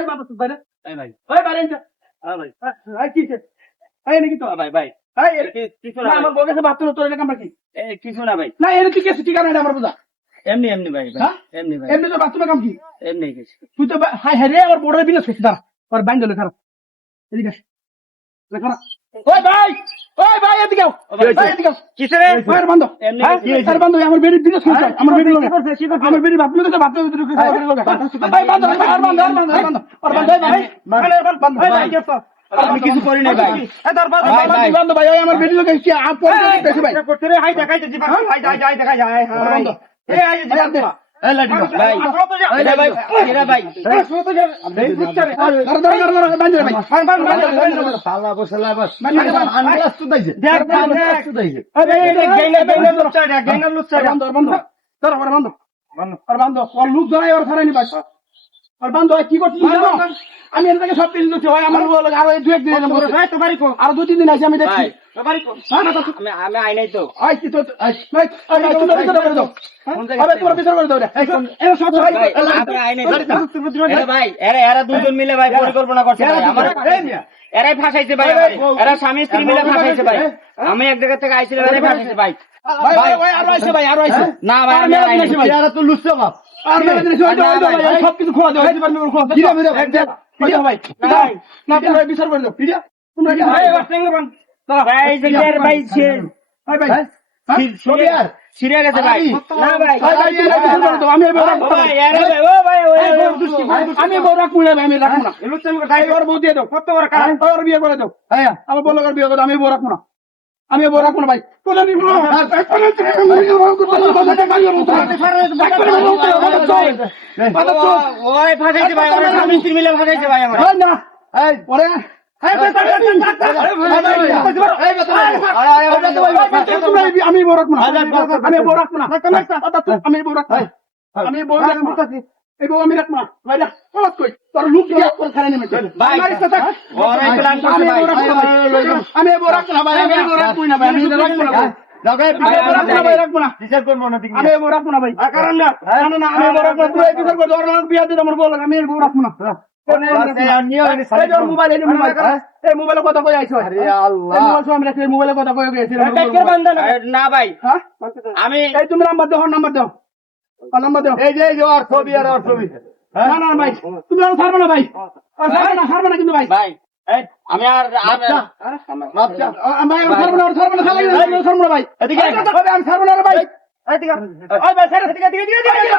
এই বাবা তুই বাইরে এই ভাই এই বাইরে যা ভাই এই কি এই নাকি তো ভাই ভাই এই কিছু না না আমার বউ কাছে বাথরুম তোর এটা কামড়া কি কিছু না ভাই না এর কি কেস ঠিকানা এটা আমার বুঝা এমনি এমনি ভাই হ্যাঁ? এমনি ভাই এমনি তো বাথরুমে কাম কি এমনি কিছু তুই তো হাই হাই রে আর বড় বিনাশ করছিস দাঁড়া আর বাইন্ড হলে খারাপ এদিকে খারাপ ওই ভাই এদিকে আও ভাই এদিকে আও কিসে রে ফায়ার বন্ধ এমনি হ্যাঁ কি হয়েছে? ফায়ার বন্ধ আমার বেরি বিনাশ করছিস আমার বেরি লোক আমার বেরি বাথরুমে তো বাথরুমে ঢুকে ভাই বন্ধ আর বন্ধ আর বন্ধ আর বন্ধ আর বন্ধ ভাই বন্ধ ভাই গেছো আমি কিছু করি নাই ভাই এ দরবার বন্ধ ভাই আমার বেরি লোক কি আপ পড়ে গেছে ভাই করতে রে হাই দেখাইতে দিবা হাই যাই যাই দেখা যায় বন্ধ এই আই দিবা এই লাডি ভাই এই ভাই এরা ভাই কি করছিস আমি এর থেকে সব কিছু হয় আমার আরো দু একদিন আরো 2-3 দিন আছে আমি দেখছি আমি আই নাই তো তোমার বিচার করে দাও আমি আই নাই এরা ভাই এরা দুজন মিলে ভাই পরিকল্পনা করছে ভাই আমার এরাই ফাঁসাইছে ভাই এরা স্বামী স্ত্রী মিলে ফাঁসাইছে ভাই আমি এক জায়গা থেকে আইছিলাম এরাই ফাঁসাইছে ভাই আরো আইছে না ভাই আমি আই নাই তো লুচ্ছো বাপ আর সবকিছু খোয়া দাও ভাই বিচার করে দাও তোমরা ভাই জিগার ভাই সিরিয়া গেছে ভাই না ভাই আমি বউ রাখবো না আমি রাখবো না ওর বউ দিয়ে দাও কত বড় কারণ ওর বিয়ে করে দাও আমার বউ বিয়ে করে আমি বউ রাখবো না আমি বউ রাখবো না ভাই ওই ফাঁসাইছে ভাই ওরা স্বামী স্ত্রী মিলে ফাঁসাইছে ভাই আমার না পরে আমি বউ রাখবো না আমি বউ রাখবো না আমি বউ রাখবো আমি বউ রাখবো এই বউ আমি রাখবো না ভাই দেখ কই তোর লুক খারাপ নেমে ভাই আমি বউ রাখবো না ভাই আমি বউ রাখবো না ভাই আমি রাখবো না রাখবো না বিচার করবো না ঠিক আমি বউ রাখবো না ভাই কারণ না না আমি বউ রাখবো তুই বিচার করে ধর বিয়া দিতে আমার বউ আমি বউ রাখবো না মোবাইলে কথা কই আইছো মোবাইলে কথা কই গেছি না ভাই আমি এই তুমি নাম্বার দাও নাম্বার দাও নাম্বার দাও এই যে ওর ছবি আর ওর ছবি না না ভাই তুমি আর ছাড়বে না ভাই ছাড়বে না কিন্তু ভাই ভাই আমি আর ভাই ছাড়বে না ছাড়বে না ভাই এদিকে আমি ছাড়বো না ভাই এদিকে ভাই